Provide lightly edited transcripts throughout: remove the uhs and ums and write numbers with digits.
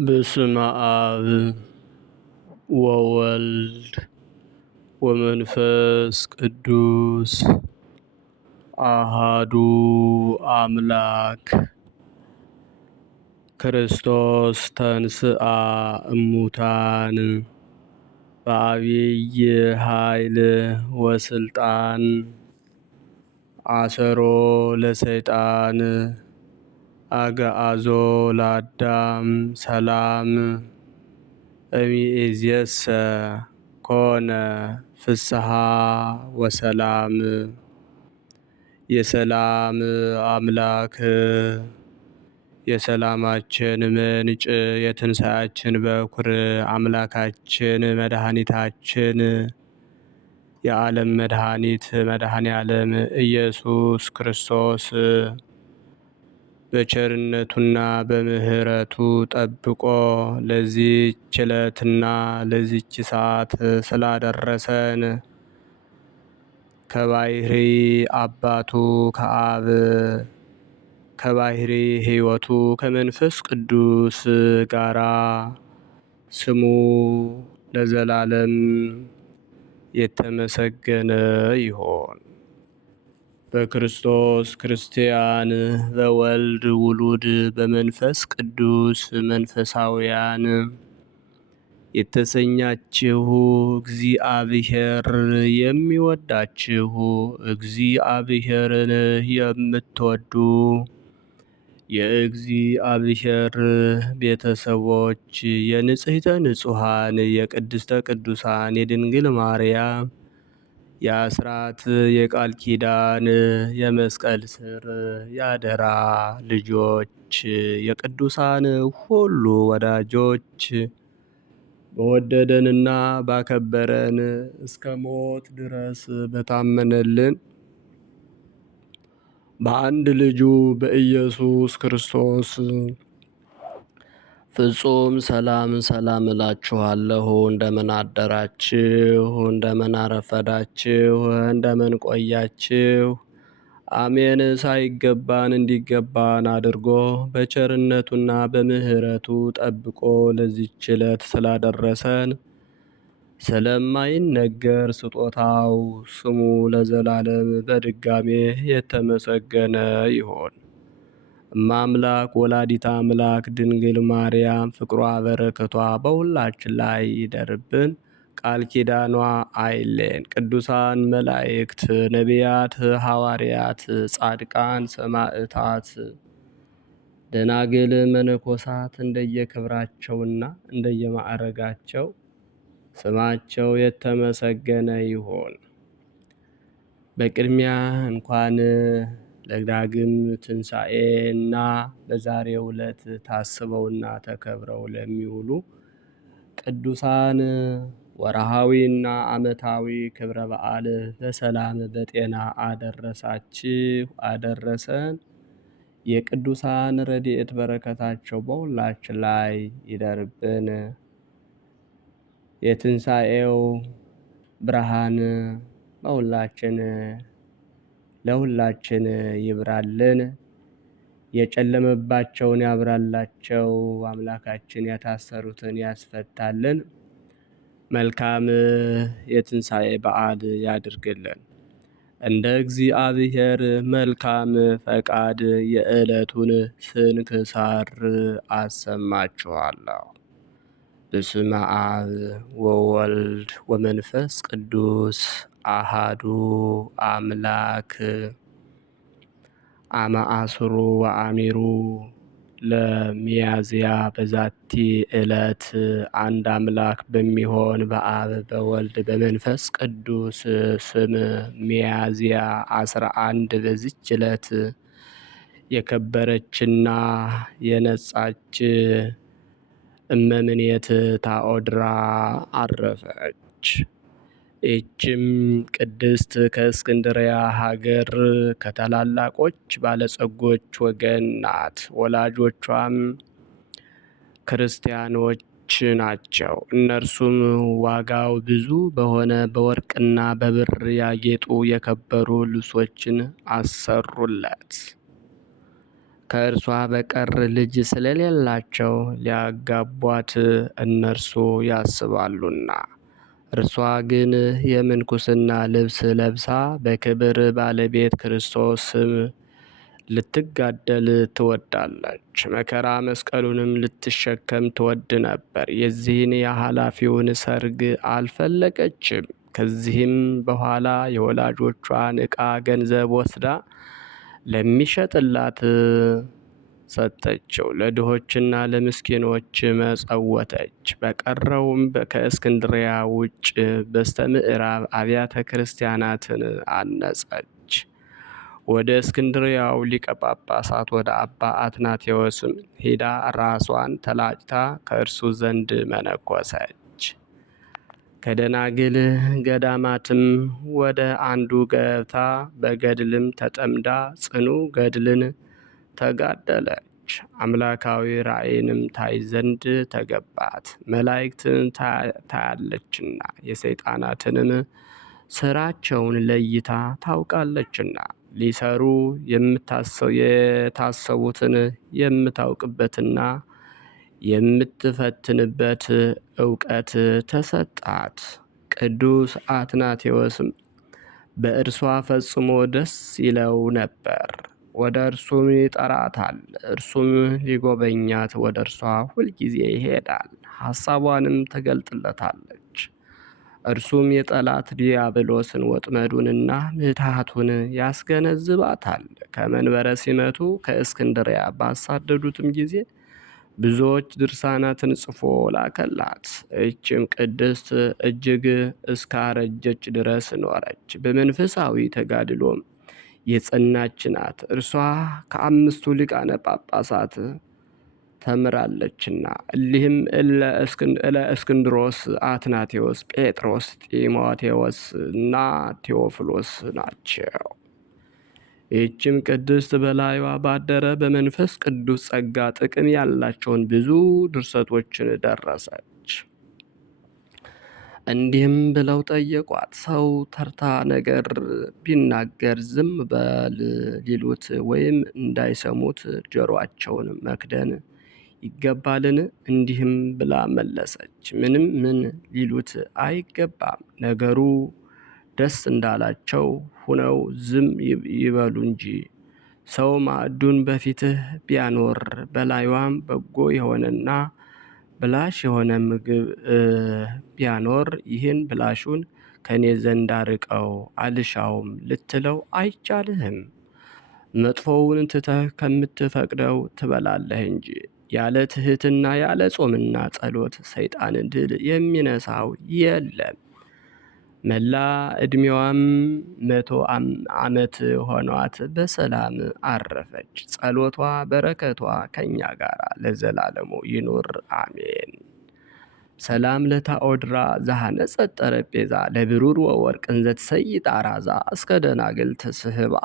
በስመ አብ ወወልድ ወመንፈስ ቅዱስ አሃዱ አምላክ። ክርስቶስ ተንሥአ እሙታን በዐቢይ ኃይል ወስልጣን አሰሮ ለሰይጣን አግዓዞ ለአዳም ሰላም እምይእዜሰ ኮነ ፍስሐ ወሰላም። የሰላም አምላክ የሰላማችን ምንጭ የትንሣኤያችን በኩር አምላካችን መድኃኒታችን የዓለም መድኃኒት መድኃኔ ዓለም ኢየሱስ ክርስቶስ በቸርነቱና በምሕረቱ ጠብቆ ለዚህች ዕለትና ለዚህች ሰዓት ስላደረሰን ከባሕሪ አባቱ ከአብ ከባሕሪ ሕይወቱ ከመንፈስ ቅዱስ ጋራ ስሙ ለዘላለም የተመሰገነ ይሁን። በክርስቶስ ክርስቲያን በወልድ ውሉድ በመንፈስ ቅዱስ መንፈሳውያን የተሰኛችሁ እግዚአብሔር የሚወዳችሁ እግዚአብሔርን የምትወዱ የእግዚአብሔር ቤተሰቦች የንጽሕተ ንጹሐን የቅድስተ ቅዱሳን የድንግል ማርያም የአስራት የቃል ኪዳን የመስቀል ስር ያደራ ልጆች የቅዱሳን ሁሉ ወዳጆች በወደደንና ባከበረን እስከ ሞት ድረስ በታመነልን በአንድ ልጁ በኢየሱስ ክርስቶስ ፍጹም ሰላም እላችኋለሁ። እንደምን አደራችሁ? እንደምን አረፈዳችሁ? እንደምን ቆያችሁ? አሜን። ሳይገባን እንዲገባን አድርጎ በቸርነቱና በምሕረቱ ጠብቆ ለዚህች ዕለት ስላደረሰን ስለማይነገር ስጦታው ስሙ ለዘላለም በድጋሜ የተመሰገነ ይሁን። እማምላክ ወላዲተ አምላክ ድንግል ማርያም ፍቅሯ በረከቷ በሁላችን ላይ ይደርብን። ቃል ኪዳኗ አይለየን። ቅዱሳን መላእክት፣ ነቢያት፣ ሐዋርያት፣ ጻድቃን፣ ሰማዕታት፣ ደናግል፣ መነኮሳት እንደየክብራቸውና እንደየማዕረጋቸው ስማቸው የተመሰገነ ይሁን። በቅድሚያ እንኳን ለዳግም ትንሣኤና በዛሬው ዕለት ታስበውና ተከብረው ለሚውሉ ቅዱሳን ወርሃዊና ዓመታዊ ክብረ በዓል በሰላም በጤና አደረሳችሁ አደረሰን። የቅዱሳን ረድኤት በረከታቸው በሁላችን ላይ ይደርብን። የትንሣኤው ብርሃን ለሁላችን ይብራልን። የጨለመባቸውን ያብራላቸው። አምላካችን ያታሰሩትን ያስፈታልን። መልካም የትንሣኤ በዓል ያድርግልን። እንደ እግዚአብሔር መልካም ፈቃድ የዕለቱን ስንክሳር አሰማችኋለሁ። በስመ አብ ወወልድ ወመንፈስ ቅዱስ አሃዱ አምላክ አመ ዐሥሩ ወአሚሩ ለሚያዝያ በዛቲ ዕለት አንድ አምላክ በሚሆን በአብ በወልድ በመንፈስ ቅዱስ ስም ሚያዝያ 11 በዚች ዕለት የከበረችና የነጻች እመምኔት ታኦድራ አረፈች። ይህችም ቅድስት ከእስክንድርያ ሀገር ከታላላቆች ባለጸጎች ወገን ናት። ወላጆቿም ክርስቲያኖች ናቸው። እነርሱም ዋጋው ብዙ በሆነ በወርቅና በብር ያጌጡ የከበሩ ልብሶችን አሰሩለት። ከእርሷ በቀር ልጅ ስለሌላቸው ሊያጋቧት እነርሱ ያስባሉና። እርሷ ግን የምንኩስና ልብስ ለብሳ በክብር ባለቤት ክርስቶስ ስም ልትጋደል ትወዳለች። መከራ መስቀሉንም ልትሸከም ትወድ ነበር። የዚህን የኃላፊውን ሰርግ አልፈለገችም። ከዚህም በኋላ የወላጆቿን ዕቃ ገንዘብ ወስዳ ለሚሸጥላት ሰጠችው፣ ለድሆችና ለምስኪኖች መጸወተች። በቀረውም ከእስክንድርያ ውጭ በስተ ምዕራብ አብያተ ክርስቲያናትን አነጸች። ወደ እስክንድርያው ሊቀ ጳጳሳት ወደ አባ አትናቴዎስም ሄዳ ራሷን ተላጭታ ከእርሱ ዘንድ መነኮሰች። ከደናግል ገዳማትም ወደ አንዱ ገብታ በገድልም ተጠምዳ ጽኑ ገድልን ተጋደለች። አምላካዊ ራእይንም ታይ ዘንድ ተገባት። መላእክትን ታያለችና የሰይጣናትንም ስራቸውን ለይታ ታውቃለችና ሊሰሩ የታሰቡትን የምታውቅበትና የምትፈትንበት እውቀት ተሰጣት። ቅዱስ አትናቴዎስም በእርሷ ፈጽሞ ደስ ይለው ነበር። ወደ እርሱም ይጠራታል። እርሱም ሊጎበኛት ወደ እርሷ ሁልጊዜ ይሄዳል። ሐሳቧንም ትገልጥለታለች። እርሱም የጠላት ዲያብሎስን ወጥመዱንና ምትሃቱን ያስገነዝባታል። ከመንበረ ሲመቱ ከእስክንድርያ ባሳደዱትም ጊዜ ብዙዎች ድርሳናትን ጽፎ ላከላት። ይህችም ቅድስት እጅግ እስካረጀች ድረስ ኖረች። በመንፈሳዊ ተጋድሎም የጸናች ናት። እርሷ ከ5ቱ ሊቃነ ጳጳሳት ተምራለችና እሊህም እለ እስክንድሮስ፣ አትናቴዎስ፣ ጴጥሮስ፣ ጢሞቴዎስ እና ቴዎፍሎስ ናቸው። ይህችም ቅድስት በላዩዋ ባደረ በመንፈስ ቅዱስ ጸጋ ጥቅም ያላቸውን ብዙ ድርሰቶችን ደረሰች። እንዲህም ብለው ጠየቋት። ሰው ተርታ ነገር ቢናገር ዝም በል ሊሉት ወይም እንዳይሰሙት ጆሮአቸውን መክደን ይገባልን? እንዲህም ብላ መለሰች። ምንም ምን ሊሉት አይገባም። ነገሩ ደስ እንዳላቸው ሁነው ዝም ይበሉ እንጂ። ሰው ማዕዱን በፊትህ ቢያኖር በላዩም በጎ የሆነና ብላሽ የሆነ ምግብ ቢያኖር ይህን ብላሹን ከኔ ዘንድ አርቀው አልሻውም ልትለው አይቻልህም። መጥፎውን ትተህ ከምትፈቅደው ትበላለህ እንጂ። ያለ ትህትና ያለ ጾምና ጸሎት ሰይጣንን ድል የሚነሳው የለም። መላ ዕድሜዋም 100 ዓመት ሆኗት በሰላም አረፈች። ጸሎቷ በረከቷ ከኛ ጋር ለዘላለሙ ይኑር አሜን። ሰላም ለታኦድራ ዘሐነጸት ጠረጴዛ ለብሩር ወወርቅ እንዘትሰይጥ አራዛ እስከ ደናግል ተስህባ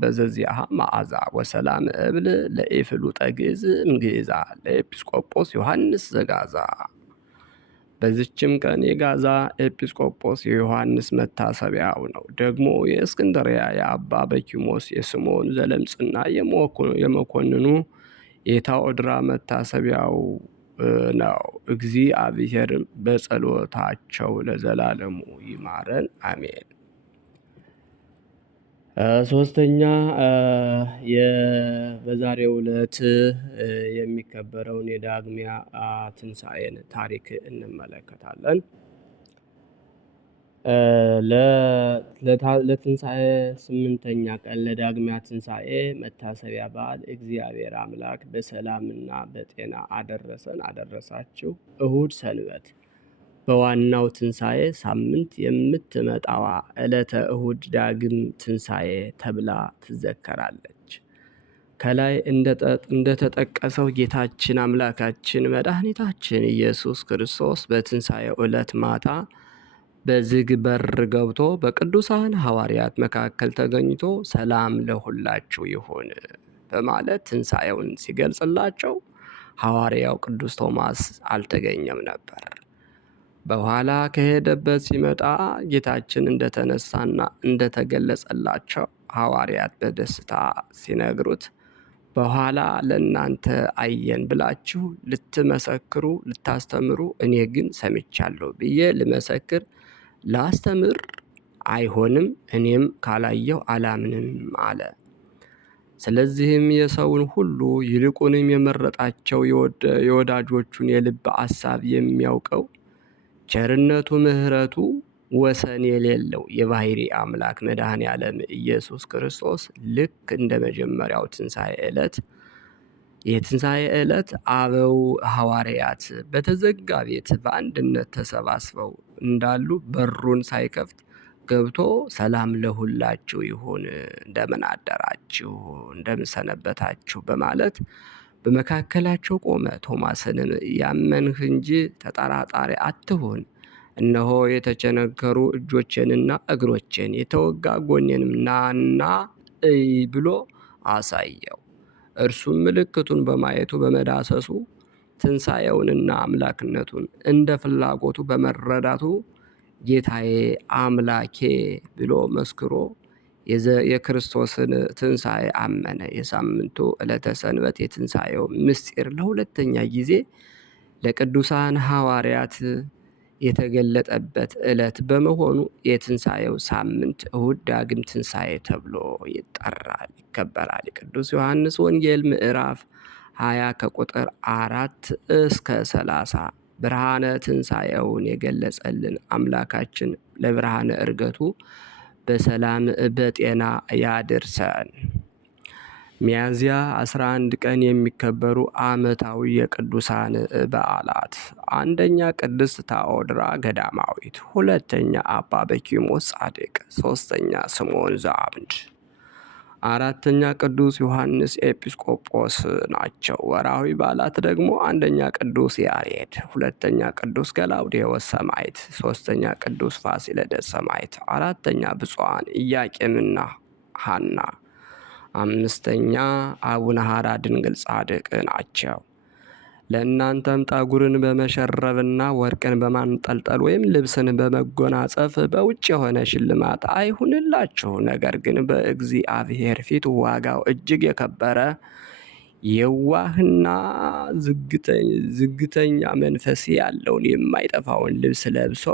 በዘዚያሃ መዓዛ ወሰላም እብል ለኢፍሉጠ ግዕዝ እምግዕዛ ለኤጲስቆጶስ ዮሐንስ ዘጋዛ። በዚችም ቀን የጋዛ ኤጲስቆጶስ የዮሐንስ መታሰቢያው ነው። ደግሞ የእስክንድርያ የአባ በኪሞስ የስምዖን ዘለምጽና የመኮንኑ የታኦድራ መታሰቢያው ነው። እግዚአብሔር በጸሎታቸው ለዘላለሙ ይማረን አሜን። ሶስተኛ በዛሬው ዕለት የሚከበረውን የዳግሚያ ትንሣኤን ታሪክ እንመለከታለን። ለትንሣኤ 8ኛ ቀን ለዳግሚያ ትንሣኤ መታሰቢያ በዓል እግዚአብሔር አምላክ በሰላምና በጤና አደረሰን አደረሳችሁ። እሁድ ሰንበት በዋናው ትንሣኤ ሳምንት የምትመጣዋ ዕለተ እሁድ ዳግም ትንሣኤ ተብላ ትዘከራለች። ከላይ እንደተጠቀሰው ጌታችን አምላካችን መድኃኒታችን ኢየሱስ ክርስቶስ በትንሣኤው ዕለት ማታ በዝግ በር ገብቶ በቅዱሳን ሐዋርያት መካከል ተገኝቶ ሰላም ለሁላችሁ ይሁን በማለት ትንሣኤውን ሲገልጽላቸው ሐዋርያው ቅዱስ ቶማስ አልተገኘም ነበር። በኋላ ከሄደበት ሲመጣ ጌታችን እንደተነሳና እንደተገለጸላቸው ሐዋርያት በደስታ ሲነግሩት በኋላ ለእናንተ አየን ብላችሁ ልትመሰክሩ ልታስተምሩ፣ እኔ ግን ሰምቻለሁ ብዬ ልመሰክር ላስተምር አይሆንም፣ እኔም ካላየሁ አላምንም አለ። ስለዚህም የሰውን ሁሉ ይልቁንም የመረጣቸው የወዳጆቹን የልብ አሳብ የሚያውቀው ቸርነቱ ምሕረቱ ወሰን የሌለው የባሕሪ አምላክ መድኃኔ ዓለም ኢየሱስ ክርስቶስ ልክ እንደ መጀመሪያው የትንሣኤ ዕለት አበው ሐዋርያት በተዘጋ ቤት በአንድነት ተሰባስበው እንዳሉ በሩን ሳይከፍት ገብቶ ሰላም ለሁላችሁ ይሁን፣ እንደምን አደራችሁ፣ እንደምን ሰነበታችሁ በማለት በመካከላቸው ቆመ። ቶማስንም ያመንህ እንጂ ተጠራጣሪ አትሁን፣ እነሆ የተቸነከሩ እጆቼንና እግሮቼን የተወጋ ጎኔንም ናና እይ ብሎ አሳየው። እርሱም ምልክቱን በማየቱ በመዳሰሱ ትንሣኤውንና አምላክነቱን እንደ ፍላጎቱ በመረዳቱ ጌታዬ አምላኬ ብሎ መስክሮ የክርስቶስን ትንሣኤ አመነ። የሳምንቱ ዕለተ ሰንበት የትንሣኤው ምስጢር ለሁለተኛ ጊዜ ለቅዱሳን ሐዋርያት የተገለጠበት ዕለት በመሆኑ የትንሣኤው ሳምንት እሁድ ዳግም ትንሣኤ ተብሎ ይከበራል። የቅዱስ ዮሐንስ ወንጌል ምዕራፍ 20 ከቁጥር 4 እስከ 30 ብርሃነ ትንሣኤውን የገለጸልን አምላካችን ለብርሃነ ዕርገቱ በሰላም በጤና ያድርሰን። ሚያዝያ 11 ቀን የሚከበሩ ዓመታዊ የቅዱሳን በዓላት፣ አንደኛ ቅድስት ታኦድራ ገዳማዊት፣ ሁለተኛ አባ በኪሞስ ጻድቅ፣ ሶስተኛ ስምዖን ዘአምድ፣ አራተኛ ቅዱስ ዮሐንስ ኤጲስቆጶስ ናቸው። ወርሃዊ በዓላት ደግሞ አንደኛ ቅዱስ ያሬድ፣ ሁለተኛ ቅዱስ ገላውዴዎስ ሰማዕት፣ ሶስተኛ ቅዱስ ፋሲለደስ ሰማዕት፣ አራተኛ ብፁዓን ኢያቄምና ሐና፣ አምስተኛ አቡነ ሐራ ድንግል ጻድቅ ናቸው። ለእናንተም ጠጉርን በመሸረብና ወርቅን በማንጠልጠል ወይም ልብስን በመጎናጸፍ በውጭ የሆነ ሽልማት አይሁንላችሁ። ነገር ግን በእግዚአብሔር ፊት ዋጋው እጅግ የከበረ የዋህና ዝግተኛ መንፈስ ያለውን የማይጠፋውን ልብስ ለብሶ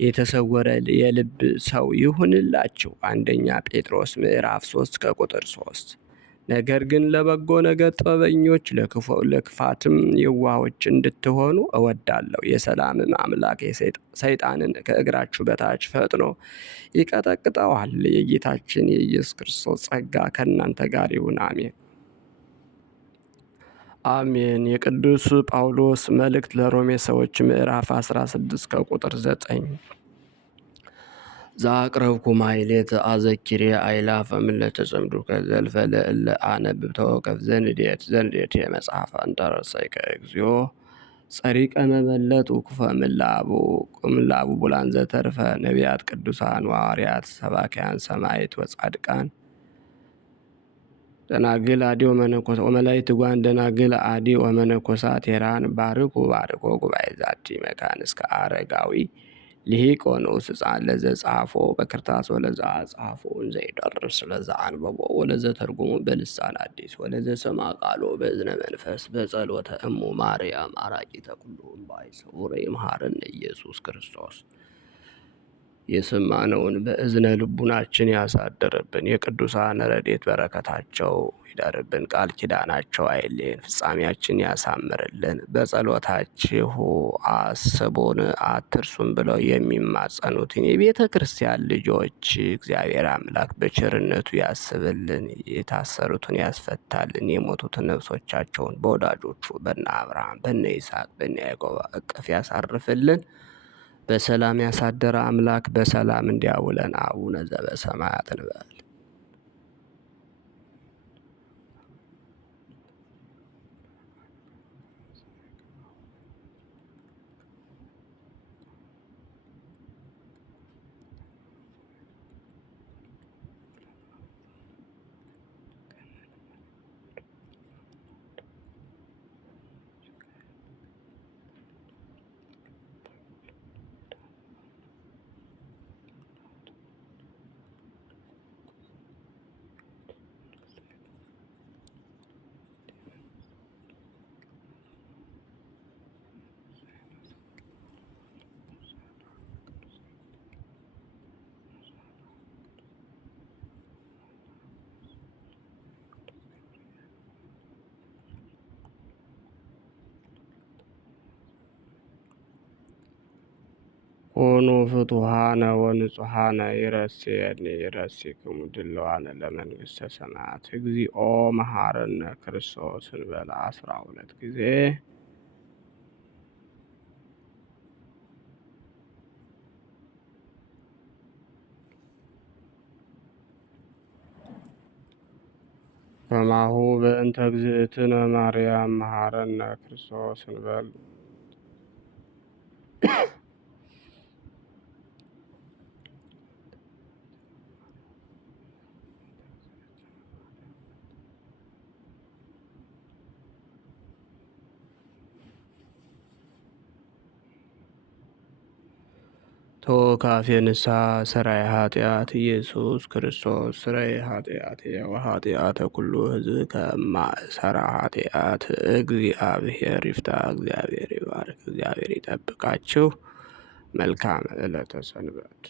የተሰወረ የልብ ሰው ይሁንላችሁ። አንደኛ ጴጥሮስ ምዕራፍ 3 ከቁጥር 3። ነገር ግን ለበጎ ነገር ጥበበኞች ለክፋትም የዋሆች እንድትሆኑ እወዳለሁ። የሰላምም አምላክ ሰይጣንን ከእግራችሁ በታች ፈጥኖ ይቀጠቅጠዋል። የጌታችን የኢየሱስ ክርስቶስ ጸጋ ከእናንተ ጋር ይሁን። አሜን አሜን። የቅዱስ ጳውሎስ መልእክት ለሮሜ ሰዎች ምዕራፍ 16 ከቁጥር 9 ዛቅረብኩ ማይሌት አዘኪሬ አይላፈ ምለተ ጸምዱከ ዘልፈ ለእለ አነብብ ተወከፍ ዘንዴት የመጽሐፍ አንተረሰይከ እግዚኦ ጸሪቀ መበለት ውክፈ ምላቡ ቡላን ዘተርፈ ነቢያት ቅዱሳን ሐዋርያት ሰባኪያን ሰማዕት ወጻድቃን ደናግል አዲ ወመላእክት ጓን ደናግል አዲ ወመነኮሳት ሄራን ባርኩ ጉባኤ ዛቲ መካን እስከ አረጋዊ ልሂቅ ወንዑስ ሕፃን ለዘ ጻፎ በክርታስ ወለዘ አጻፎ ዘይደርስ ለዘ አንበቦ ወለዘ ተርጉሙ በልሳን አዲስ ወለዘ ሰማ ቃሎ በእዝነ መንፈስ በጸሎተ እሙ ማርያም አራቂተ ኩሉ እምባይ ስውረ ይምሃረነ ኢየሱስ ክርስቶስ። የሰማነውን በእዝነ ልቡናችን ያሳድርብን። የቅዱሳን ረድኤት በረከታቸው ይደርብን። ቃል ኪዳናቸው አይለየን። ፍጻሜያችን ያሳምርልን። በጸሎታችሁ አስቡን አትርሱን ብለው የሚማጸኑትን የቤተ ክርስቲያን ልጆች እግዚአብሔር አምላክ በቸርነቱ ያስብልን። የታሰሩትን ያስፈታልን። የሞቱትን ነፍሶቻቸውን በወዳጆቹ በነ አብርሃም በነ ይስሐቅ በነ ያዕቆብ እቅፍ ያሳርፍልን። በሰላም ያሳደረ አምላክ በሰላም እንዲያውለን። አቡነ ዘበሰማያት እንበል። ወኩኑ ፍቱሃነ ወንጹሃነ ይረሴክሙ ድልዋነ ለመንግሥተ ሰማያት። እግዚኦ መሐረነ ክርስቶስ እንበለ 12 ጊዜ። ከማሁ በእንተ እግዝእትነ ማርያም መሐረነ ክርስቶስ እንበል ተወካፌ ንስሐ ሠራይ ኃጢአት ኢየሱስ ክርስቶስ ሥረይ ኃጢአት ወኃጢአተ ኩሉ ሕዝብ ከማእሰራ ኃጢአት። እግዚአብሔር ይፍታ። እግዚአብሔር ይባርክ። እግዚአብሔር ይጠብቃችሁ። መልካም ዕለተ ሰንበት